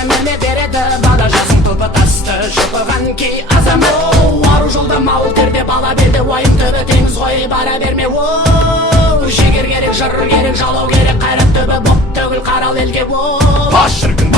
есіміне береді бала жасын тобы тасты шұқыған кей азамат ару жолда мауыл терде бала белді уайым түбі теңіз ғой бара берме жігер керек жыр керек жалау керек қайрат түбі боп төгіл қарал елге баш шіркін